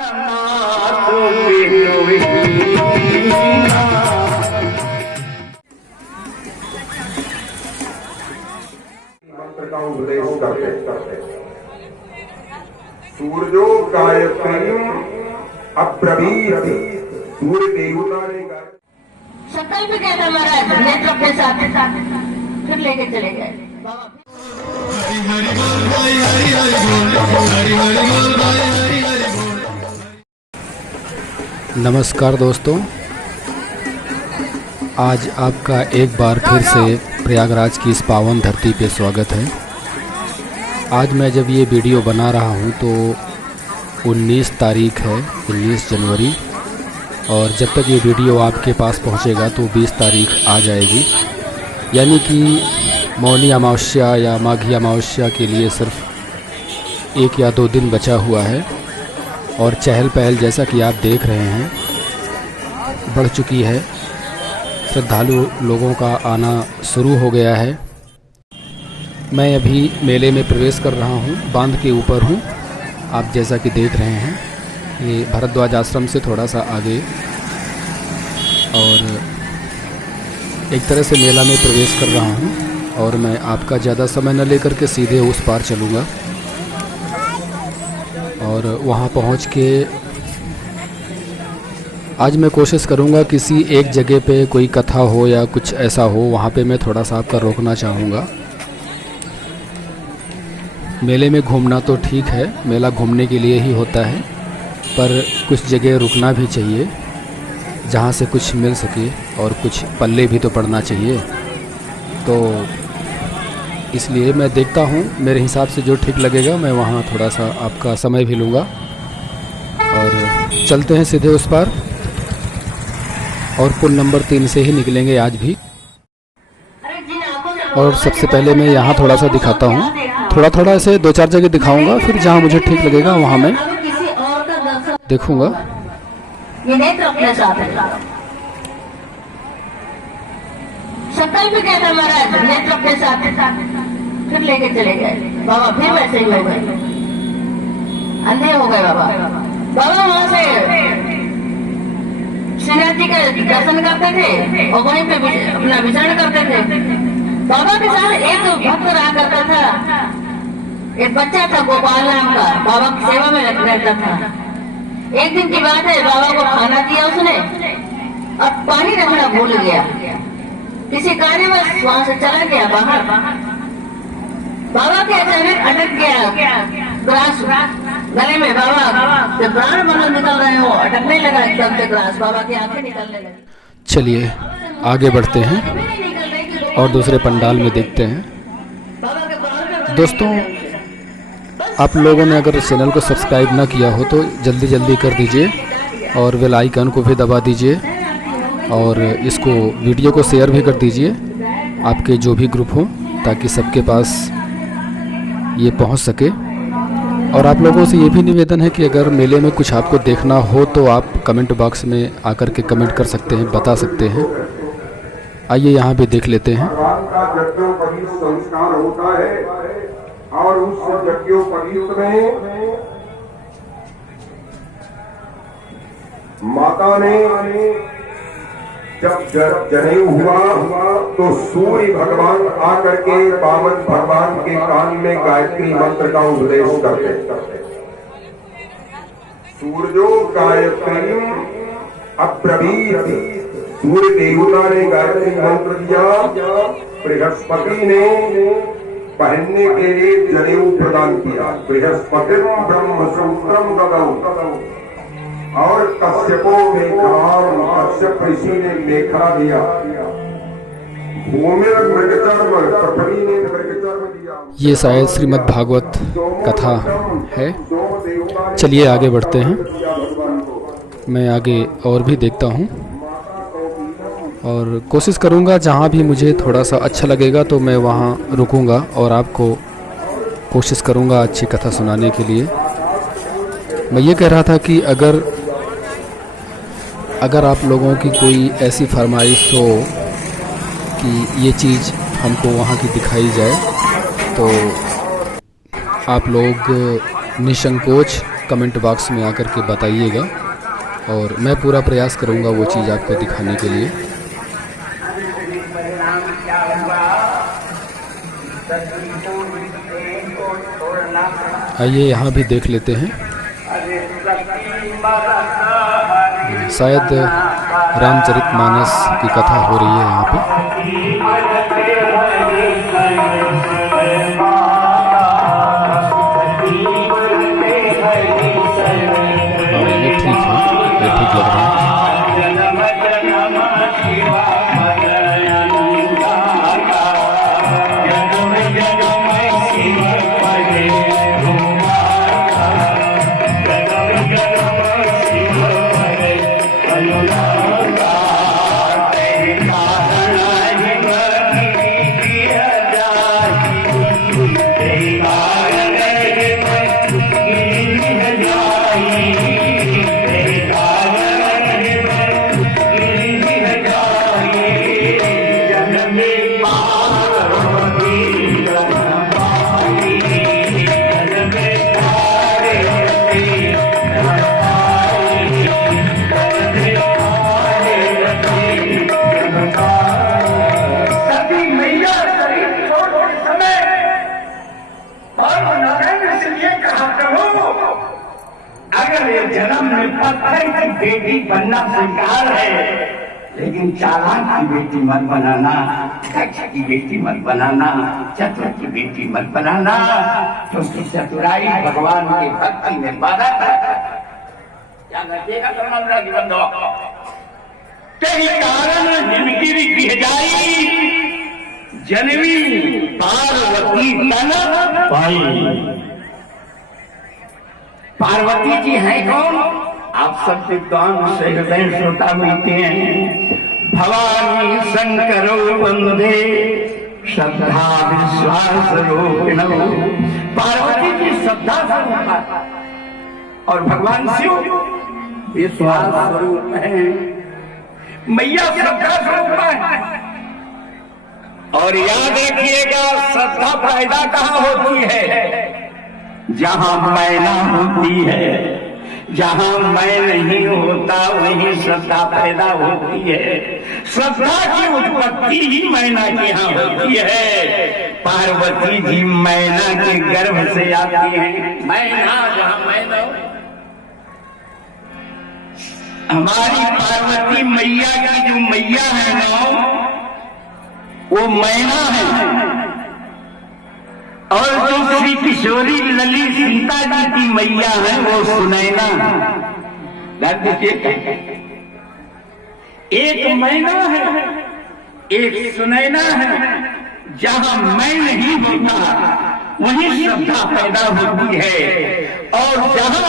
मंत्र का उपदेश करते सूर्यो गायत्रीं अब्रवीत सूर्य देवता ने संकल्प किया था महाराज नेत्र अपने साथ फिर लेके चले गए। हरि हरि बोल भाई हरि हरि बोल हरि हरि बोल भाई हरि हरि बोल। नमस्कार दोस्तों, आज आपका एक बार फिर से प्रयागराज की इस पावन धरती पे स्वागत है। आज मैं जब ये वीडियो बना रहा हूँ तो 19 तारीख है, 19 जनवरी, और जब तक ये वीडियो आपके पास पहुँचेगा तो 20 तारीख आ जाएगी। यानी कि मौनी अमावस्या या माघी अमावस्या के लिए सिर्फ 1 या 2 दिन बचा हुआ है और चहल पहल जैसा कि आप देख रहे हैं बढ़ चुकी है। श्रद्धालु लोगों का आना शुरू हो गया है। मैं अभी मेले में प्रवेश कर रहा हूँ, बांध के ऊपर हूँ। आप जैसा कि देख रहे हैं ये भरद्वाज आश्रम से थोड़ा सा आगे, और एक तरह से मेला में प्रवेश कर रहा हूँ। और मैं आपका ज़्यादा समय न लेकर के सीधे उस पार चलूँगा और वहाँ पहुँच के आज मैं कोशिश करूँगा किसी एक जगह पे कोई कथा हो या कुछ ऐसा हो, वहाँ पे मैं थोड़ा सा आपका रोकना चाहूँगा। मेले में घूमना तो ठीक है, मेला घूमने के लिए ही होता है, पर कुछ जगह रुकना भी चाहिए जहाँ से कुछ मिल सके और कुछ पल्ले भी तो पड़ना चाहिए। तो इसलिए मैं देखता हूँ, मेरे हिसाब से जो ठीक लगेगा मैं वहाँ थोड़ा सा आपका समय भी लूँगा और चलते हैं सीधे उस पार। और पुल नंबर 3 से ही निकलेंगे आज भी। और सबसे पहले मैं यहाँ थोड़ा सा दिखाता हूँ, थोड़ा ऐसे 2-4 जगह दिखाऊंगा, फिर जहाँ मुझे ठीक लगेगा वहाँ मैं देखूँगा। ये नेत्र अपने साथ संकल्प किया था महाराज नेत्र अपने साथ फिर लेके चले गए। बाबा फिर वैसे ही हो गए, अंधे हो गए बाबा। बाबा वहाँ से श्रीनाथ जी का दर्शन करते थे और वहीं पे अपना विचरण करते थे। बाबा के साथ एक भक्त रहा करता था, एक बच्चा था गोपाल नाम का, बाबा की सेवा में रहता था। एक दिन की बात है, बाबा को खाना दिया उसने और पानी रखना भूल गया, किसी कार्य में वहां से चला गया बाहर। बाबा के अचानक अटक गया ग्रास गले में। बाबा जब प्राण मतलब निकल रहे हो, अटकने लगा एकदम से ग्रास, बाबा की आंखें निकलने लगी। चलिए आगे बढ़ते हैं और दूसरे पंडाल में देखते हैं। दोस्तों, आप लोगों ने अगर चैनल को सब्सक्राइब ना किया हो तो जल्दी कर दीजिए और बेल आइकन को भी दबा दीजिए और इसको वीडियो को शेयर भी कर दीजिए आपके जो भी ग्रुप हो, ताकि सबके पास ये पहुंच सके। और आप लोगों से ये भी निवेदन है कि अगर मेले में कुछ आपको देखना हो तो आप कमेंट बॉक्स में आकर के कमेंट कर सकते हैं, बता सकते हैं। आइए यहाँ भी देख लेते हैं। संस्कार होता है और उस यज्ञोपवीत में माता ने जब जनेऊ हुआ तो सूर्य भगवान आकर के बामन भगवान के कान में गायत्री मंत्र का उपदेश करते। सूर्यो गायत्री अब्रवीत सूर्य देवता ने गायत्री मंत्र दिया, बृहस्पति ने पहनने के लिए जनेऊ प्रदान किया। बृहस्पति ब्रह्मसूत्रम ददौ और कश्यपो मेखलाम, कश्यप ऋषि ने मेखला दिया। भूमि मृगचर्म, पृथ्वी ने मृगचर्म दिया। ये शायद श्रीमद् भागवत कथा है। चलिए आगे बढ़ते हैं। मैं आगे और भी देखता हूँ और कोशिश करूँगा जहाँ भी मुझे थोड़ा सा अच्छा लगेगा तो मैं वहाँ रुकूँगा और आपको कोशिश करूँगा अच्छी कथा सुनाने के लिए। मैं ये कह रहा था कि अगर आप लोगों की कोई ऐसी फरमाइश हो कि ये चीज़ हमको वहाँ की दिखाई जाए तो आप लोग निसंकोच कमेंट बॉक्स में आकर के बताइएगा और मैं पूरा प्रयास करूँगा वो चीज़ आपको दिखाने के लिए। आइए यहाँ भी देख लेते हैं। शायद रामचरितमानस की कथा हो रही है यहाँ पे। ये ठीक है, ये ठीक लग रहा है। जन्म में पत्थर की बेटी बनना स्वीकार है, लेकिन चालाक की बेटी मत बनाना, दक्ष की बेटी मत बनाना, चतुर की बेटी मत बनाना, क्योंकि चतुराई भगवान की भक्ति में बाधा है। क्या लगेगा तुम्हारा जीवन दो तेरी कारण हिमगिरी गिरजाई, जनवी पार्वती तन पाई। पार्वती जी है कौन? आप सब विद्वान से हृदय श्रोता मिलते हैं। भवानी शंकरो वंदे श्रद्धा विश्वास रूपिणो। पार्वती जी श्रद्धा स्वरूप और भगवान शिव विश्वास स्वरूप है। मैया श्रद्धा स्वरूप है। और याद रखिएगा, श्रद्धा पैदा कहाँ होती है? जहां मैं ना होती है, जहां मैं नहीं होता वहीं श्रद्धा पैदा होती है। श्रद्धा की उत्पत्ति ही मैना के यहाँ होती है। पार्वती जी मैना के गर्भ से आती हैं। मैना जहां मैना, हमारी पार्वती मैया की जो मैया है ना, वो मैना है। और जो श्री किशोरी ललित सीता जी की मैया है वो सुनैना। एक मैना है, एक सुनैना है। जहां मैं नहीं होता वहीं श्रद्धा पैदा होती है। और जहां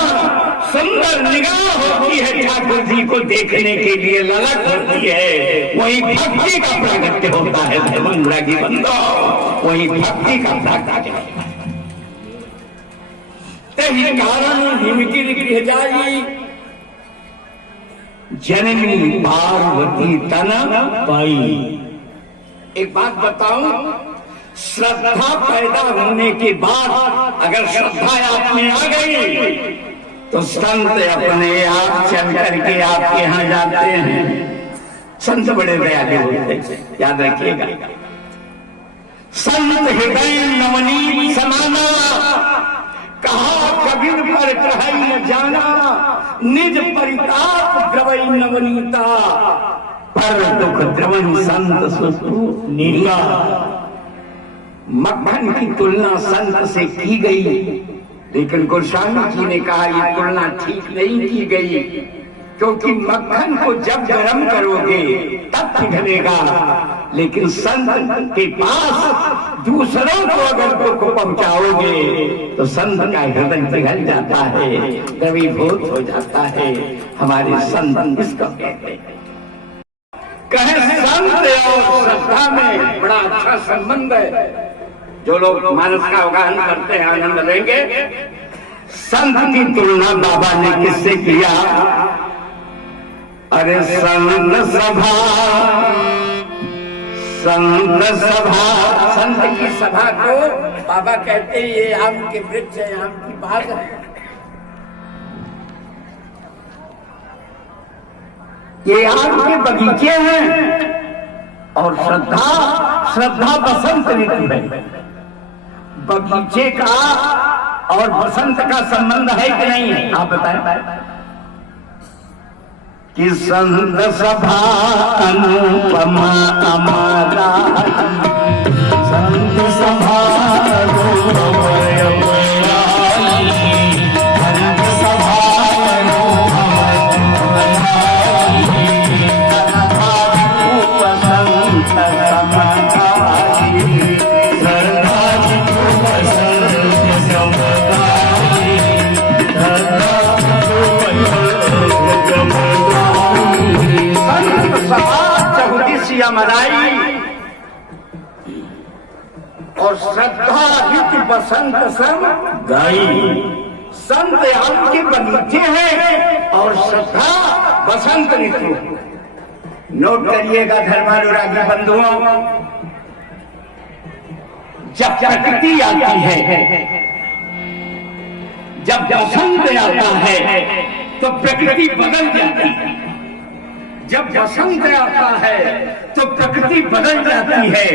सुंदर निगाह होती है, ठाकुर जी को देखने के लिए ललक होती है, वहीं भक्ति का प्रागट्य होता है। धर्मरागी बंदो, वहीं भक्ति का प्रागट्य होता है। तही कारण हिमगिरी गिरजाई, जननी पार्वती तन पाई। एक बात बताऊं, श्रद्धा पैदा होने के बाद अगर श्रद्धा आप में आ गई तो संत अपने आप चल करके आपके यहाँ जाते हैं। संत बड़े दयालु होते हैं, याद रखिएगा। संत हृदय नवनीत समाना, कहा कबीर पर कहीं न जाना, निज परिताप द्रवई नवनीता, पर दुख द्रवन संत सुसु नीला। मक्खन की तुलना संत से की गई, लेकिन गोस्वामी जी ने कहा ये तुलना ठीक नहीं की गई, क्योंकि मक्खन को जब गर्म करोगे तब पिघलेगा, लेकिन संत के पास दूसरों को अगर दुख पहुंचाओगे तो संत का हृदय पिघल जाता है, द्रवीभूत हो जाता है। हमारे संत इसका कहते हैं। कहे संत और श्रद्धा में बड़ा अच्छा संबंध है। जो लोग मानस का अवगाहन करते हैं आनंद लेंगे। संत की तुलना बाबा ने किससे किया? अरे संत सभा, संत सभा, संत की सभा को बाबा कहते हैं ये आम के वृक्ष है, आम की बाग है। ये आम के बगीचे हैं और श्रद्धा श्रद्धा बसंत ऋतु है। बगीचे का और बसंत का संबंध है कि नहीं है? आप बताएं। कि संत सभा अनुपमा हमारा संत सभा मनाई और श्रद्धा हित बसंत सम गाई। संत आम के बगीचे हैं और श्रद्धा बसंत ऋतु। नोट करिएगा धर्मानुरागी बंधुओं, जब प्रकृति आती है, जब बसंत आता है तो प्रकृति बदल जाती है। जब बसंत आता है तो प्रकृति बदल जाती है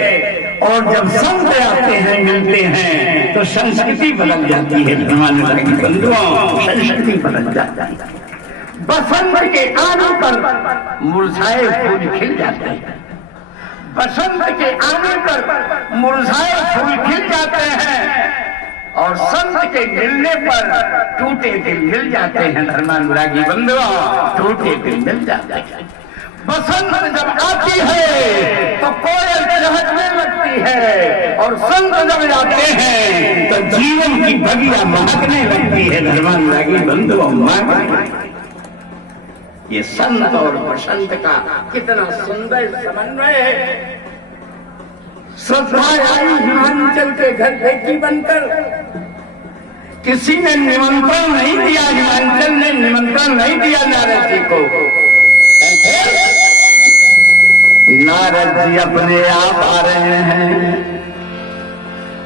और जब संत आते हैं मिलते हैं तो संस्कृति बदल जाती है। धर्मानुरागी बंधुओं, संस्कृति बदल जाती है। बसंत के आने पर मुरझाए फूल खिल जाते हैं। बसंत के आने पर मुरझाए फूल खिल जाते हैं और संत के मिलने पर टूटे दिल मिल जाते हैं। धर्मानुरागी बंधुओं, टूटे दिल मिल जाते हैं। बसंत जब आती है तो कोयल चहकने लगती है और संत जब आते हैं तो जीवन की बगिया महकने लगती है। धर्मानुरागी बंधुओं, ये संत और बसंत का कितना सुंदर समन्वय है। श्रद्धा आई हिमाचल के घर बेटी बनकर। किसी ने निमंत्रण नहीं दिया, हिमाचल ने निमंत्रण नहीं दिया नारद जी को। नारद जी अपने आप आ रहे हैं।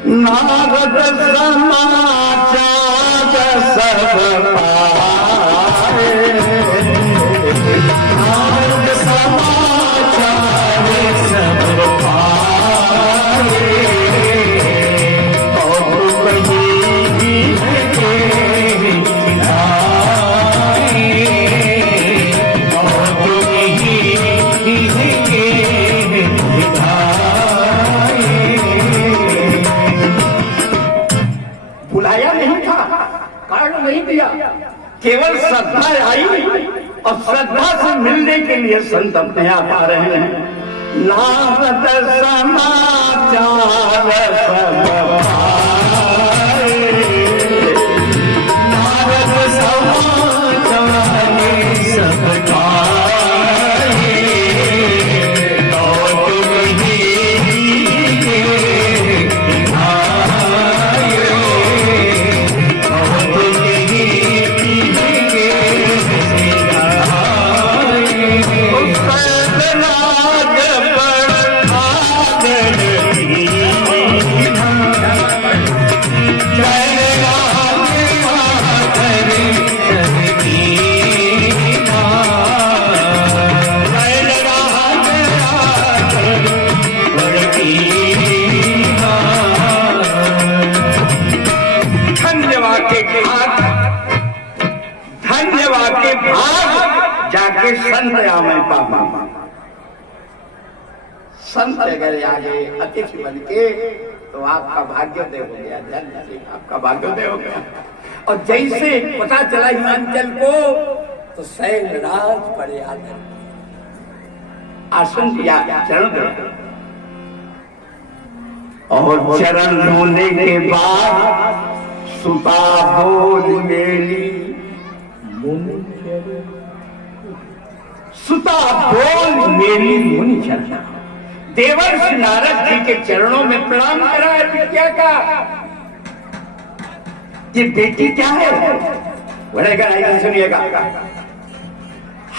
नारद समाचार सब पाए, नारद समाचार सब पाए, और बुलाया नहीं था, कारण नहीं दिया, केवल श्रद्धा आई और श्रद्धा से मिलने के लिए संत अपने आप आ रहे हैं। नारद समाचार सब पाए, नारद समाचार सब पाए, और तुम ही संत आवे पापा। संत अगर आगे अतिथि बन के तो आपका भाग्योदय हो गया, आपका भाग्योदय हो गया। और जैसे पता चला हिमाचल को तो शैलराज बड़े आदर आसन दिया, चरण दो, और चरण धोने के बाद सुता बोल मेली सुता बोल मेरी मुनि चरना। देवर्षि नारद जी के चरणों में प्रणाम करा है। विद्या का ये बेटी क्या है? बढ़ेगा नहीं, सुनिएगा।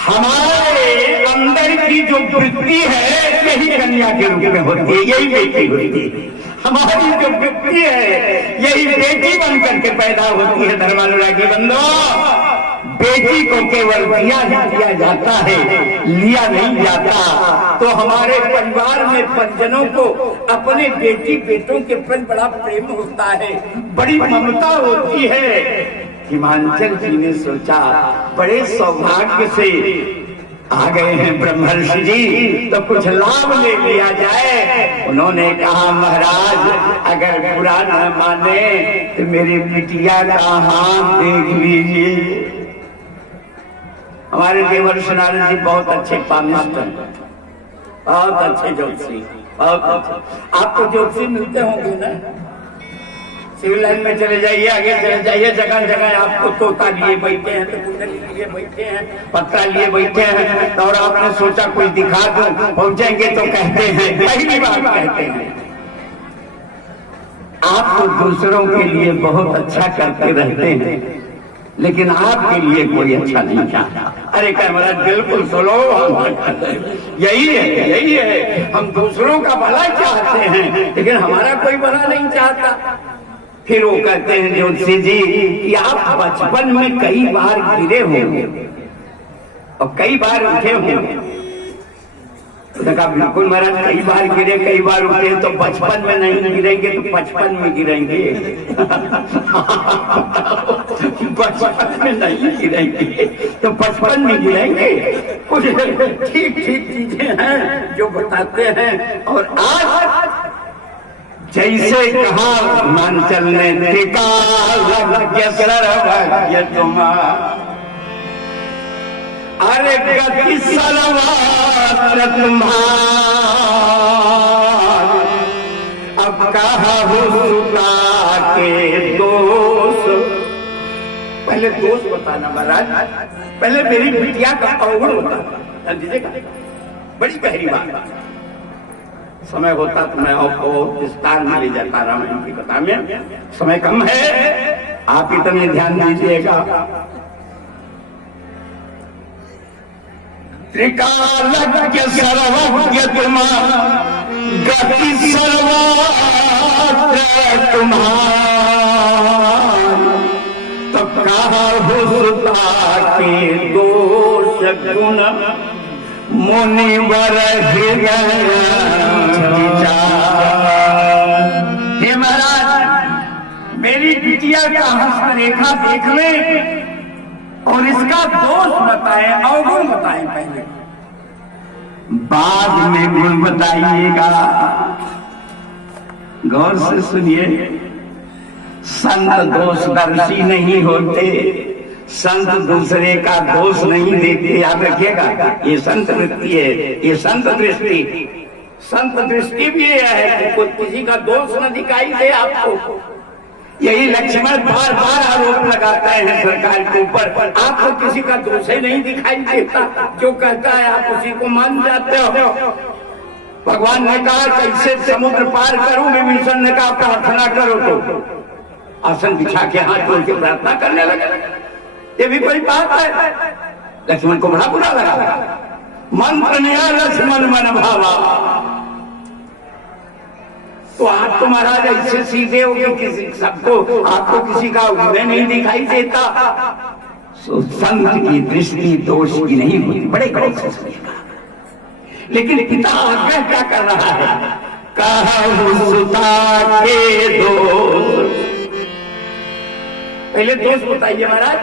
हमारे अंदर की जो वृत्ति है यही कन्या के रूप में होती है, यही बेटी होती है। हमारी जो वृत्ति है यही बेटी बनकर के पैदा होती है। धर्मानुरागी बंधुओं, बेटी को केवल दिया ही दिया जाता है, लिया नहीं जाता। तो हमारे परिवार में परिजनों को अपने बेटी बेटों के प्रति बड़ा प्रेम होता है, बड़ी ममता होती है। हिमांचल जी ने सोचा बड़े सौभाग्य से आ गए हैं ब्रह्मर्षि जी, तो कुछ लाभ ले लिया जाए। उन्होंने कहा महाराज अगर बुरा न माने तो मेरी बिटिया का हाथ देख लीजिए। हमारे देवर्ष नारद जी बहुत अच्छे पामिस्ट हैं, बहुत अच्छे ज्योतिषी, बहुत अच्छे। आपको ज्योतिषी मिलते होंगे ना, सिविल लाइन में चले जाइए, आगे चले जाइए, जगह जगह आपको तोता लिए बैठे हैं, तो कुंडली लिए बैठे हैं, पत्ता लिए बैठे हैं। और आपने सोचा कोई दिखा दो, पहुंचेंगे तो कहते हैं, पहली बार कहते हैं आप तो दूसरों के लिए बहुत अच्छा करते रहते हैं, लेकिन आपके लिए कोई अच्छा नहीं चाहता। अरे कह महाराज बिल्कुल सुनो, यही है, यही है, हम दूसरों का भला चाहते हैं लेकिन हमारा कोई भला नहीं चाहता। फिर वो कहते हैं ज्योतिषी जी कि आप बचपन में कई बार गिरे होंगे और कई बार उठे होंगे। तो कहा बिल्कुल महाराज कई बार गिरे कई बार उठे, तो बचपन में नहीं गिरेंगे तो 55 में गिरेंगे। बचपन में नहीं गिरेंगे तो 55 में गिरेंगे। कुछ ठीक ठीक चीजें हैं जो बताते हैं। और आज जैसे कहा हिमांचल ने टीका सर्वज्ञ तुम्हारा, अरे गति सर्वत्र तुम्हारा, अब कहा सुता के दोष। पहले दोष बताना महाराज, पहले मेरी बिटिया का अवगुण बताना दीजिएगा, बड़ी गहरी बात। समय होता तो मैं आपको विस्तार में ले जाता रामायण की कथा में, समय कम है, आप इतने ध्यान दीजिएगा। त्रिकालज्ञ सर्वज्ञ तुम्हारा, गति सर्वत्र तुम्हारा, तो कहा सुता के दोष गुण, मुनिवर हृदय। हे महाराज मेरी बिटिया का हस्तरेखा देख ले और इसका दोष बताएं, अवगुण बताएं पहले, बाद में गुण बताइएगा। गौर से सुनिए, संत दोषदर्शी नहीं होते, संत दूसरे का दोष नहीं देखते। याद रखिएगा, ये संत वृत्ति है, ये संत दृष्टि। संत दृष्टि भी ये है कि कोई किसी का दोष न दिखाई दे आपको। यही लक्ष्मण बार बार आरोप लगाते हैं सरकार के ऊपर, आपको किसी का दोष ही नहीं दिखाई देता, जो कहता है आप उसी को मान जाते हो। भगवान ने कहा कैसे समुद्र पार करूं, विभीषण ने कहा प्रार्थना करो, तो आसन बिछा के हाथ जोड़ के प्रार्थना करने लगे। ये भी कोई बात है? लक्ष्मण को बड़ा बुरा लगा। मंत्र नया लक्ष्मण मन भावा। तो आप तो महाराज ऐसे सीधे हो कि किसी सबको, आपको किसी का उदय नहीं दिखाई देता। सो संत की दृष्टि दोष की नहीं होती, बड़े गौर से सुनिएगा। लेकिन पिता आज्ञा क्या कर रहा है? कहा सुता के दोष। पहले दोष बताइए महाराज।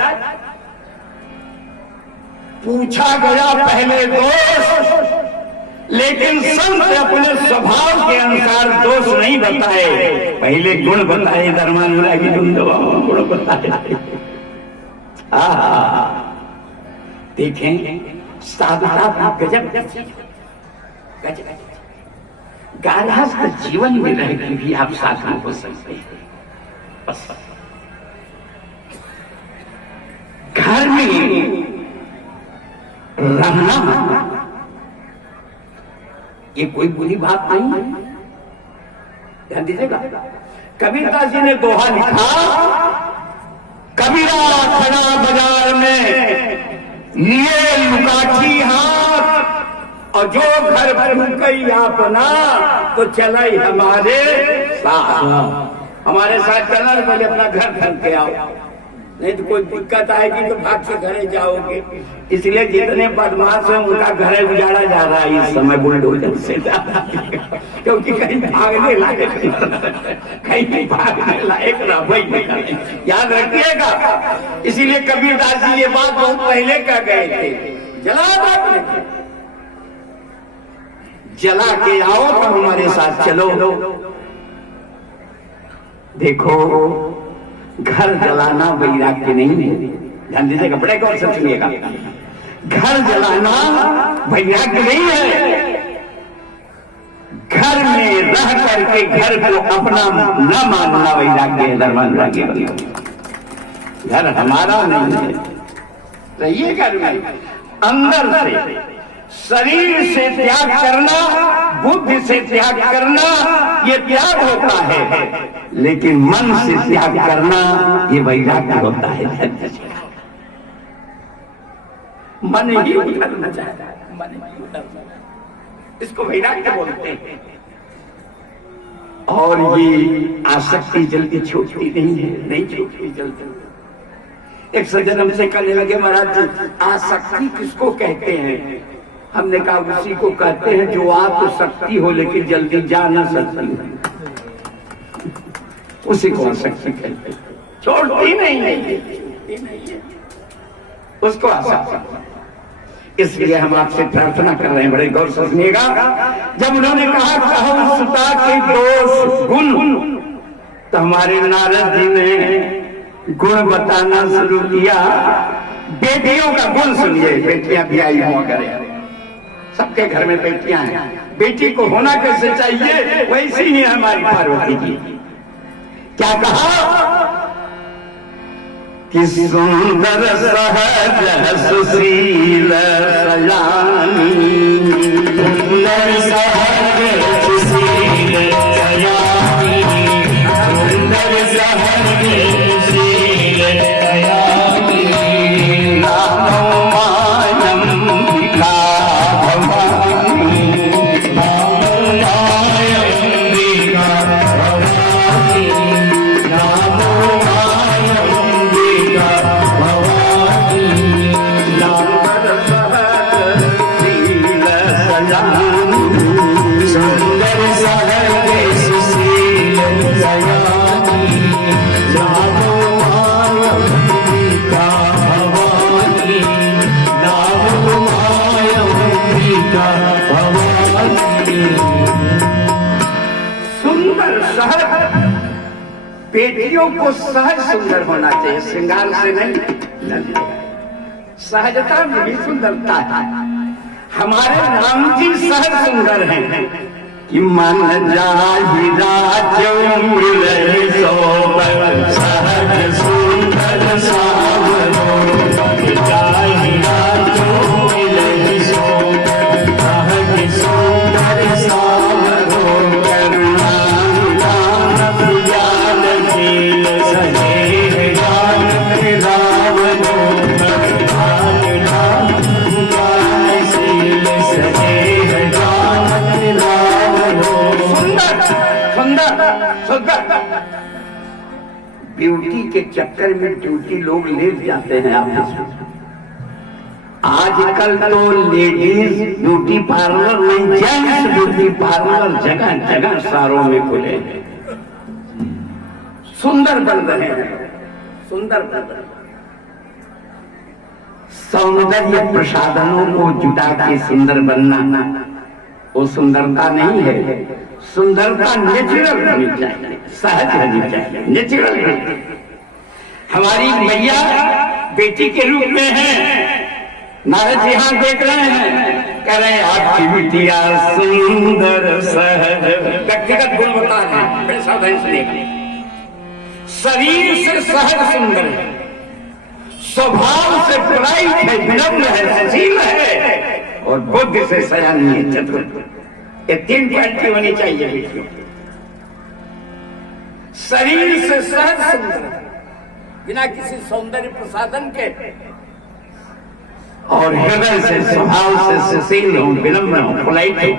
पूछा गया पहले दोष, लेकिन संत अपने स्वभाव के अनुसार दोष नहीं बताए, पहले गुण बताए। धर्मानुरागी गुण बताए। देखें साधना गजब गजब गारहस्थ जीवन में रहकर भी आप साधना हो सकते हैं। बस घर में रहना ये कोई बुरी बात नहीं है, ध्यान दीजिएगा। कबीरदास जी ने दोहा लिखा, कबीरा खड़ा बाजार में लिए लुकाठी हाथ, और जो घर फूकई अपना तो चला ही हमारे साथ। हमारे साथ चलना, पहले अपना घर फूक के आओ। नहीं तो कोई दिक्कत आएगी तो भाग के घरे जाओगे। इसलिए जितने बदमाश हैं उनका घर उजाड़ा जा रहा है इस समय बुलडोजर से, क्योंकि कहीं भागने लायक कहीं भागने लायक रह। याद रखिएगा। इसीलिए कबीरदास जी ये बात बहुत पहले कह गए थे, जला दो, जला के आओ तो हमारे साथ चलो। देखो, घर जलाना वैराग्य नहीं है। ध्यान दीजिएगा, बड़े गौर से सुनिएगा। घर जलाना वैराग्य नहीं है। घर में रह करके घर को अपना न मानना वैराग्य है, धर्मानुरागी। घर हमारा नहीं है, रहिए घर में। अंदर से, शरीर से त्याग करना, बुद्धि से त्याग करना, ये त्याग होता है। लेकिन मन से त्याग करना ये वैराग्य होता है। मन ही उतरना चाहता है, मन ही उतरना, इसको वैराग्य बोलते हैं। और ये आसक्ति जल्दी छूटती नहीं है, नहीं छूटती जल्दी। एक सज्जन हमसे कहने लगे, महाराज आसक्ति किसको कहते हैं? हमने कहा उसी को कहते हैं जो आप तो शक्ति हो लेकिन जल्दी जा न सकती हो, उसी को आसक्ति कहते हैं। छोड़ती नहीं है उसको आसक्ति। इसलिए हम आपसे प्रार्थना कर रहे हैं, बड़े गौर से सुनिएगा। जब उन्होंने कहा कहो सुता के दोष गुण, तो हमारे नारद जी ने गुण बताना शुरू किया। बेटियों का गुण सुनिए। बेटियां भी आई हुआ करें, सबके घर में बेटियां हैं। बेटी को होना कैसे चाहिए, वैसी ही हमारी पार्वती जी। क्या कहा कि सुंदर सहज सुशील सयानी, सुंदर सहज सुशील सयानी, सुंदर सहज सुशील सयानी, नामो मायम्बिका भवानी, नामो मायम्बिका भवानी, नामो मायम्बिका भवानी, सुंदर सहज सुशील सयानी, सुंदर सहज सुशील सयानी, नामो मायम्बिका भवानी, नामो मायम्बिका भवानी। सुंदर सहज, बेटियों को सहज सुंदर होना चाहिए, श्रृंगार से नहीं। सहजता में भी सुंदरता है। हमारे राम जी सहज सुंदर हैं कि मन जाहि राजो मिलहि सोबर, सहज सुंदर सावरो, जाहि राजो मिलहि सोबर, सहज सुंदर सावरो, करुणा निधान पुजाल शील, सजेह जानत रावणो, करुणा निधान पुजाल शील, सजेह जानत रावणो। सुंदर सुंदर सुंदर। ब्यूटी के चक्कर में ड्यूटी लोग ले जाते हैं। आप आजकल तो लेडीज ब्यूटी पार्लर नहीं, जेंट्स ब्यूटी पार्लर जगह जगह शहरों में खुले हैं। सुंदर बन रहे हैं, सुंदर बन रहे हैं। सौंदर्य प्रसाधनों को जुटा के सुंदर बनना वो सुंदरता नहीं है। सुंदरता नेचुरल होनी चाहिए, सहज होनी चाहिए, नेचुरल। हमारी मैया बेटी के रूप में है। नारद जी यहाँ देख रहे हैं, कह रहे हैं आपकी बिटिया सुंदर सहज। व्यक्तिगत गुण बता रहे हैं, बड़े सावधानी सुनिए। शरीर से सहज सुंदर है, स्वभाव से प्राइट है, विनम्र है, सुशील है, और बुद्धि से सयानी है, चतुर। ये 3 क्वालिटी होनी चाहिए बेटियों। शरीर से सहज सुंदर, बिना किसी सौंदर्य प्रसाधन के, और हृदय से स्वभाव से सुशील हो, विनम्र हो, पोलाइट हो,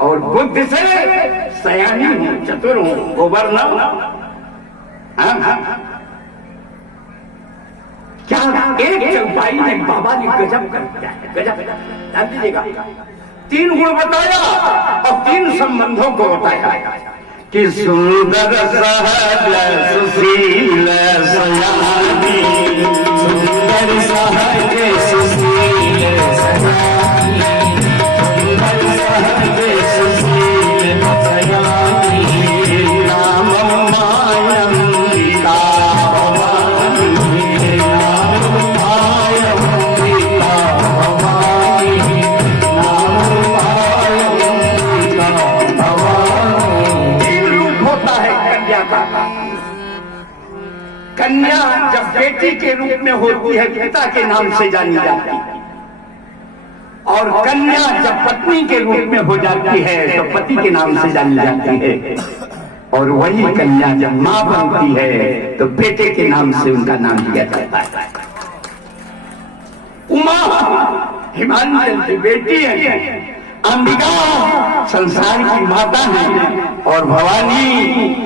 और बुद्धि से सयानी हो, चतुर हो, गोबर न हो। एक चौपाई में बाबा ने गजब कर दिया है, गजब। ध्यान दीजिएगा, 3 गुण बताया और 3 संबंधों को बताया कि सुंदर सहज सुशील सयानी, सुंदर सहज सुशील सयानी, सुंदर सहज सुशील सयानी, नाम मायंबिका भवानी, नाम मायंबिका भवानी, नाम मायंबिका भवानी। होता है कन्या का। कन्या जब बेटी के रूप में होती है पिता के नाम से जानी जाती है, और कन्या जब पत्नी के रूप में हो जाती है तो पति के नाम से जानी जाती है, और वही कन्या जब मां बनती है तो बेटे के नाम से उनका नाम दिया जाता है। उमा हिमांचल की बेटी है, अंबिका संसार की माता है, और भवानी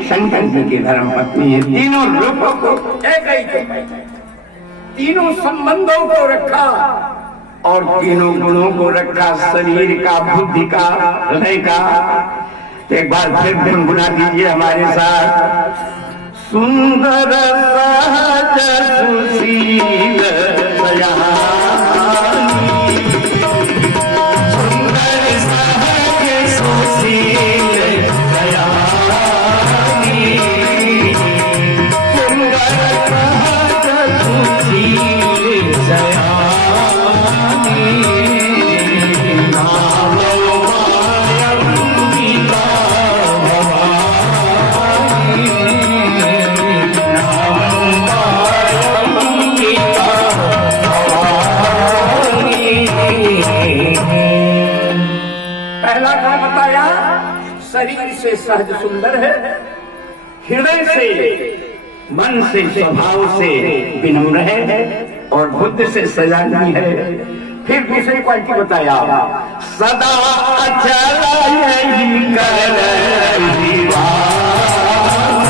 शंकर जी की धर्म पत्नी है। तीनों रूपों को एक ही, तीनों संबंधों को रखा और तीनों गुणों को रखा, शरीर का, बुद्धि का, हृदय का। एक बार फिर गुनगुना दीजिए हमारे साथ। सुंदर सहज सुशील सयानी, सुंदर सहज सुशील सयानी, सुंदर सहज सुशील सयानी, नाम मायंबिका भवानी, नाम मायंबिका भवानी। पहला क्या बताया? शरीर से सहज सुंदर है, हृदय से, मन से, स्वभाव से विनम्र है, और बुद्धि से सजानी है। फिर दूसरी क्वालिटी बताया, सदा अचल यही कर दीवाना,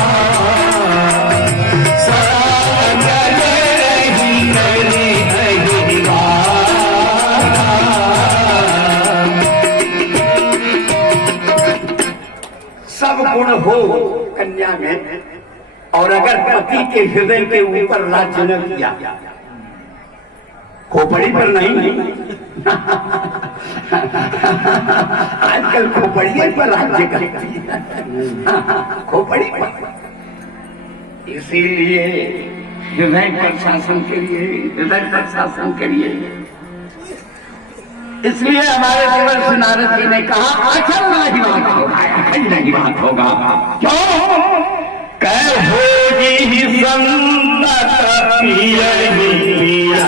सदा अचल यही कर दीवाना। सब गुण हो कन्या में, और अगर पति के हृदय के ऊपर राज्य न किया, खोपड़ी पर नहीं, आजकल खोपड़ियों पर राज्य करती है, खोपड़ी पर। इसीलिए हृदय पर शासन करिए, हृदय पर शासन करिए। इसलिए हमारे देवर्ष नारद जी ने कहा अचल नहीं बात होगा, अचल नहीं बात होगा। क्यों? कह हो जी संत पिया पिया,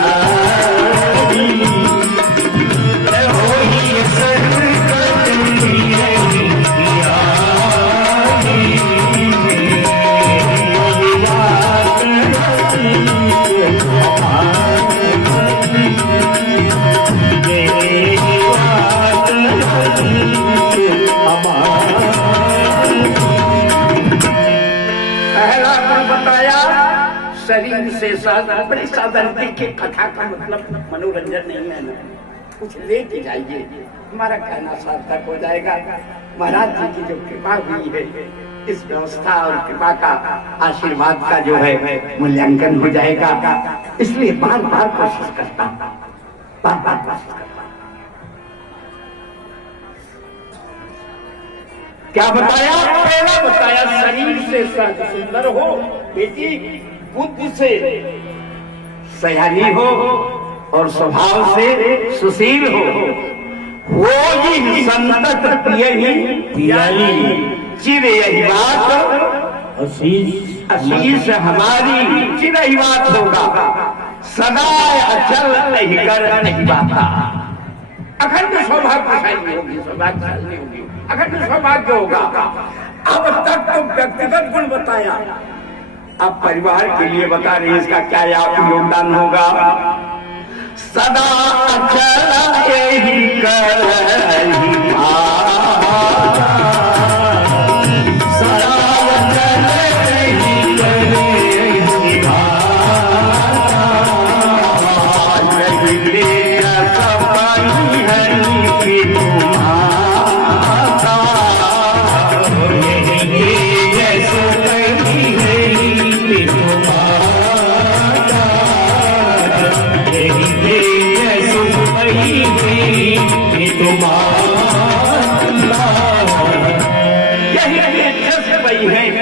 हो ही संत पिया पिया, पहला गुण बताया शरीर से साधन, बड़े साधन के कथा का मतलब मनोरंजन नहीं है ना, कुछ लेके जाइए, हमारा कहना सार्थक हो जाएगा। महाराज जी की जो कृपा हुई है, इस व्यवस्था और कृपा का आशीर्वाद का जो है मूल्यांकन हो जाएगा। इसलिए बार बार कोशिश करता, बार बार कोशिश करता। क्या बताया? पहला बताया शरीर से सहज सुंदर हो बेटी, बुद्धि से सयानी हो, और स्वभाव से सुशील हो। वो ही संतत प्रिय ही पियाली, चिर यही बात आशीष हमारी, चिर यही बात होगा। सदा अचल नहीं कर नहीं बाता, अखंड सौभाग्यशाली होगी, सौभाग्यशाली होगी, अखंड सौभाग्य होगा। अब तक तो व्यक्तिगत गुण बताया, अब परिवार के लिए बता रहे हैं इसका क्या योगदान होगा। सदा अचल यही करही भाता, सदा अचल यही करही भाता,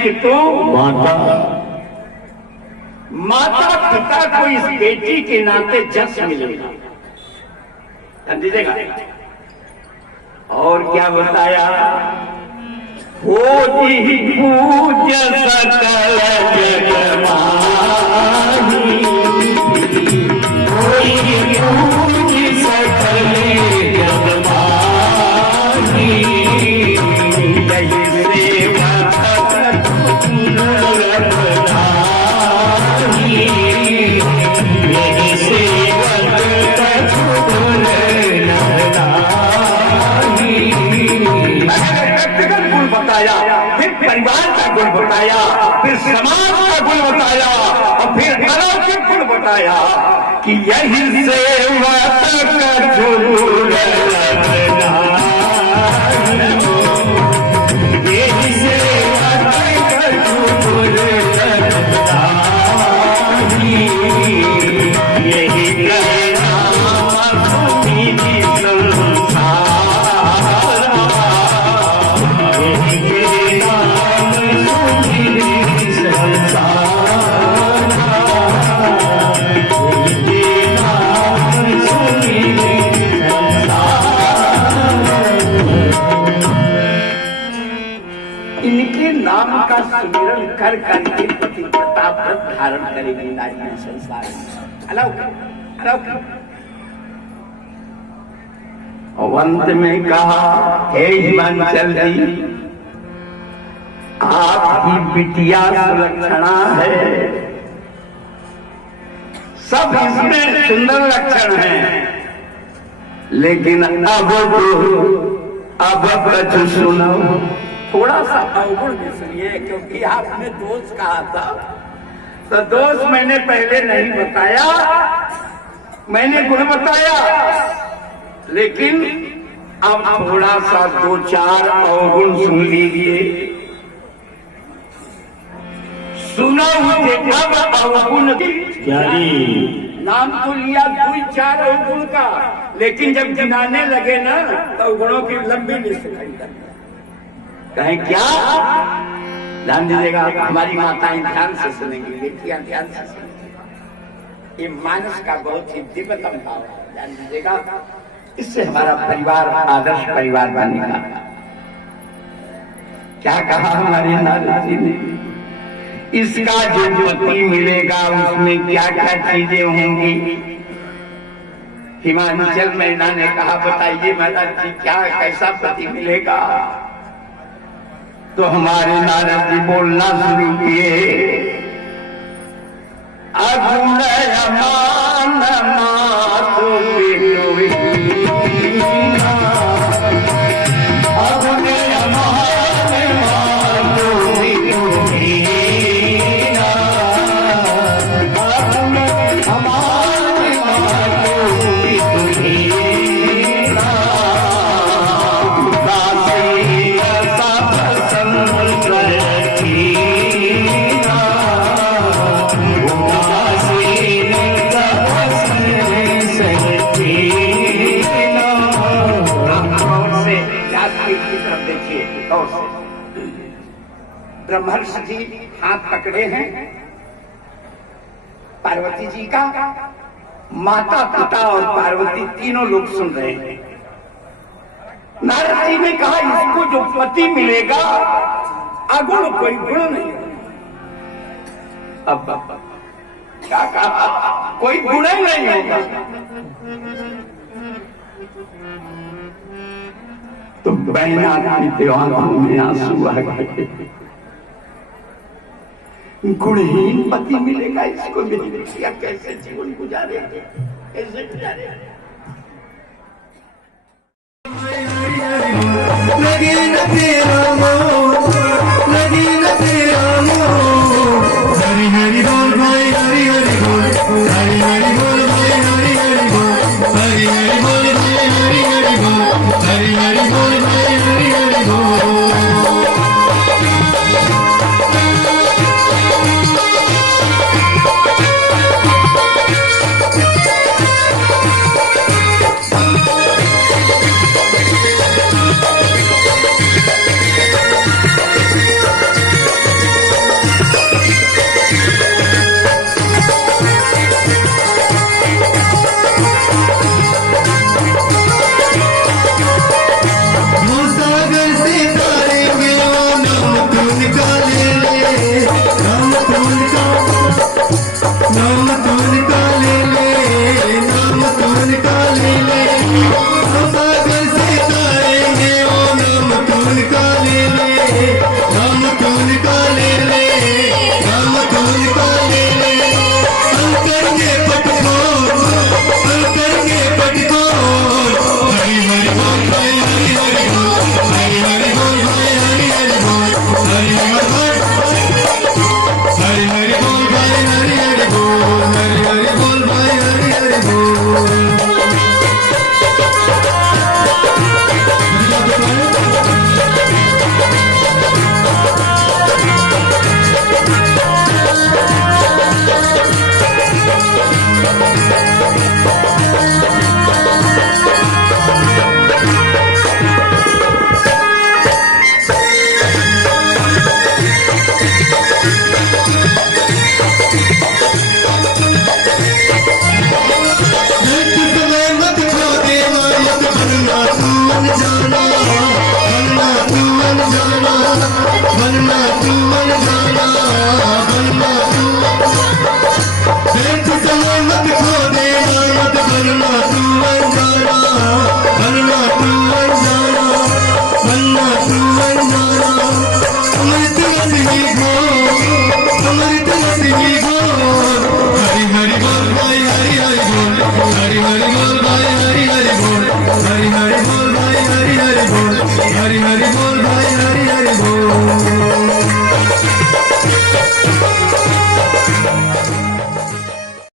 कि तो माता पिता को इस बेटी के नाते जस मिलेगा, दीजिएगा। और क्या बताया, हो जी पूज सकल जग माही, होई पूज सकल जग माही, यही सेवा यही सेवक व्यक्तिगत गुण बताया, फिर परिवार का गुण बताया, फिर समाज का गुण बताया, और फिर अलौकिक गुण बताया कि यही सेवक झूल यही सेवक झूल यही इनके नाम का सुमिरन कर करके पति प्रताप धारण करेगी नारी संसार में। अलौकिक अलौकिक। और अंत में कहा, हे हिमांचल जी, आपकी बिटिया सुलक्षणा है, सब इसमें सुंदर लक्षण हैं, लेकिन अब कछु सुनो, थोड़ा सा अवगुण भी सुनिए, क्योंकि आपने दोष कहा था, तो दोष मैंने पहले नहीं बताया, मैंने गुण बताया, लेकिन अब थोड़ा सा दो चार अवगुण सुन लीजिए। सुना मुझे अब अवगुण नाम तो लिया दो चार अवगुण का, लेकिन जब गिनाने लगे ना तो अवगुणों की लंबी लिस्ट खड़ी कहें क्या, ध्यान दीजिएगा, हमारी माताएं ध्यान से सुनेंगी, बेटियां ध्यान से सुनेंगी। ये मानस का बहुत ही दिव्यतम भाव है, ध्यान दीजिएगा, इससे हमारा परिवार आदर्श परिवार बनेगा। क्या कहा हमारे नारद जी ने, इसका जो पति मिलेगा उसमें क्या क्या चीजें होंगी। हिमांचल मैना ने कहा, बताइए महाराज जी क्या कैसा पति मिलेगा। तो हमारे नारद जी बोलना शुरू किए, अगुण मान मातु पितुहि, अगुण मान मातु पितुहि, अगुण मान मातु पितुहि, ब्रह्मर्षि जी हाथ पकड़े हैं पार्वती जी का, माता पिता और पार्वती तीनों लोग सुन रहे हैं। नारद जी ने कहा, इसको जो पति मिलेगा अगुण कोई गुण नहीं। अब क्या कहा, कोई गुण ही नहीं होगा। तो बहना की दीवानों में आंसू आ गए, गुणहीन पति मिलेगा, इसको मेरी बेटियां कैसे जीवन गुजारेंगे, कैसे गुजारेंगे। लगी न तेरा मोह, लगी न